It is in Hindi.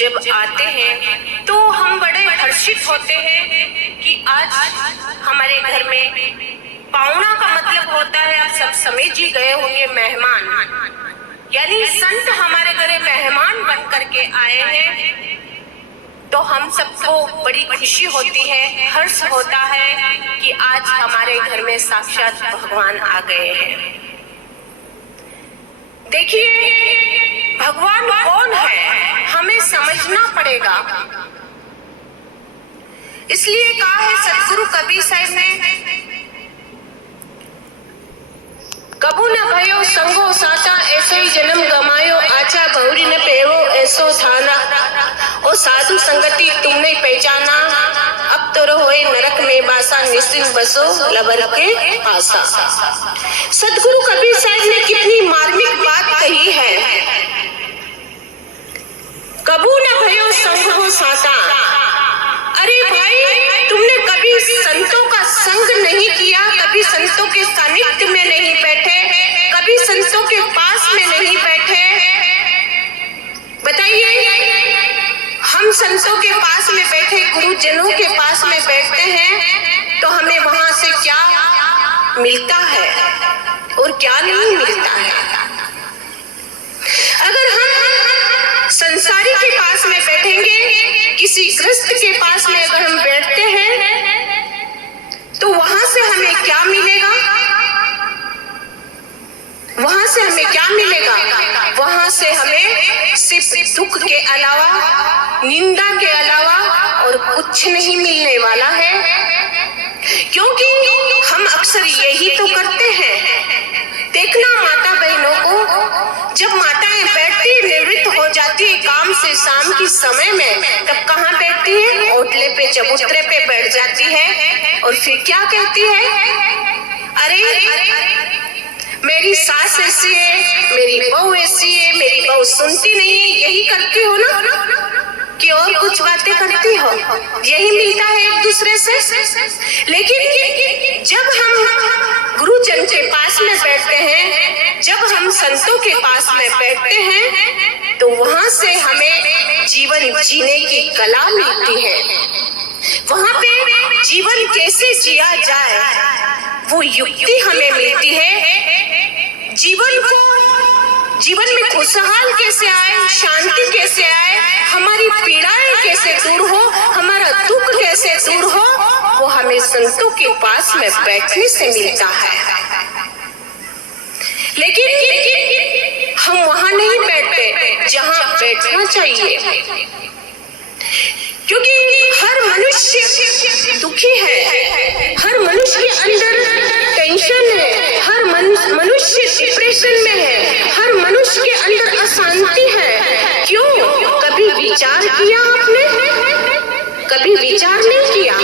जब आते हैं तो हम बड़े हर्षित होते हैं कि आज हमारे घर में पाहुणा का मतलब होता है, आप सब समझ ही गए होंगे, मेहमान, यानी संत हमारे घरे मेहमान बन करके आए हैं। तो हम सबको बड़ी खुशी होती है, हर्ष होता है कि आज हमारे घर में साक्षात भगवान आ गए हैं। देखिए, भगवान कौन है हमें समझना पड़ेगा। इसलिए कहा है सतगुरु कबीर साहब ने, कबू न भयो संगो साचा ऐसो ही जन्म गमायो, आचा बहुरी न पेवो ऐसो थाना, ओ साधु संगति तुमने पहचाना, अब तो रहोए नरक में बासा, निश्चिंत बसो लबर के पासा। सतगुरु कबीर साहब ने कितनी मार्मिक बात कही है। कबू न भयो संगो साचा, अरे भाई तुमने कभी संतों का संग नहीं किया, कभी संतों के सानिध्य में नहीं बैठे, कभी संतों के पास में नहीं बैठे। बताइए, हम संतों के पास में बैठे, गुरुजनों के पास में बैठते हैं तो हमें वहां से क्या मिलता है और क्या नहीं मिलता है। अगर हम संसारी के पास में बैठेंगे, किसी गृहस्थ के पास में अगर हम बैठते हैं तो वहां से हमें क्या मिलेगा? वहां से हमें क्या मिलेगा? वहां से हमें सिर्फ दुख के अलावा, निंदा के अलावा और कुछ नहीं मिलने वाला है। क्योंकि हम अक्सर यही तो करते हैं। देखना माता बहनों को, जब माताएं बैठती निवृत्त हो जाती है काम से शाम की समय में, तब कहाँ बैठती है? ओटले पे, चबूतरे पे बैठ जाती है और फिर क्या कहती है? अरे मेरी सास ऐसी है, मेरी बहू ऐसी है, मेरी बहू सुनती नहीं है। यही करती हो ना कि और कुछ बातें करती हो? यही मिलता है एक दूसरे से। लेकिन जब हम गुरुजन के पास में बैठते हैं, जब हम संतों के पास में बैठते हैं, तो वहां से हमें जीवन जीने की कला मिलती है। वहां पे जीवन कैसे जिया जाए वो युक्ति हमें मिलती है। जीवन में खुशहाल कैसे आए, शांति कैसे आए, हमारी पीड़ाएं कैसे दूर हो, हमारा दुख कैसे दूर हो, वो हमें संतों के पास में बैठने से मिलता है। लेकिन हम वहां नहीं बैठते जहां बैठना चाहिए, क्योंकि हर मनुष्य दुखी है, हर मनुष्य के अंदर टेंशन है, हर मनुष्य डिप्रेशन में है, हर मनुष्य के अंदर अशांति है। क्यों? कभी विचार किया आपने? कभी विचार नहीं किया।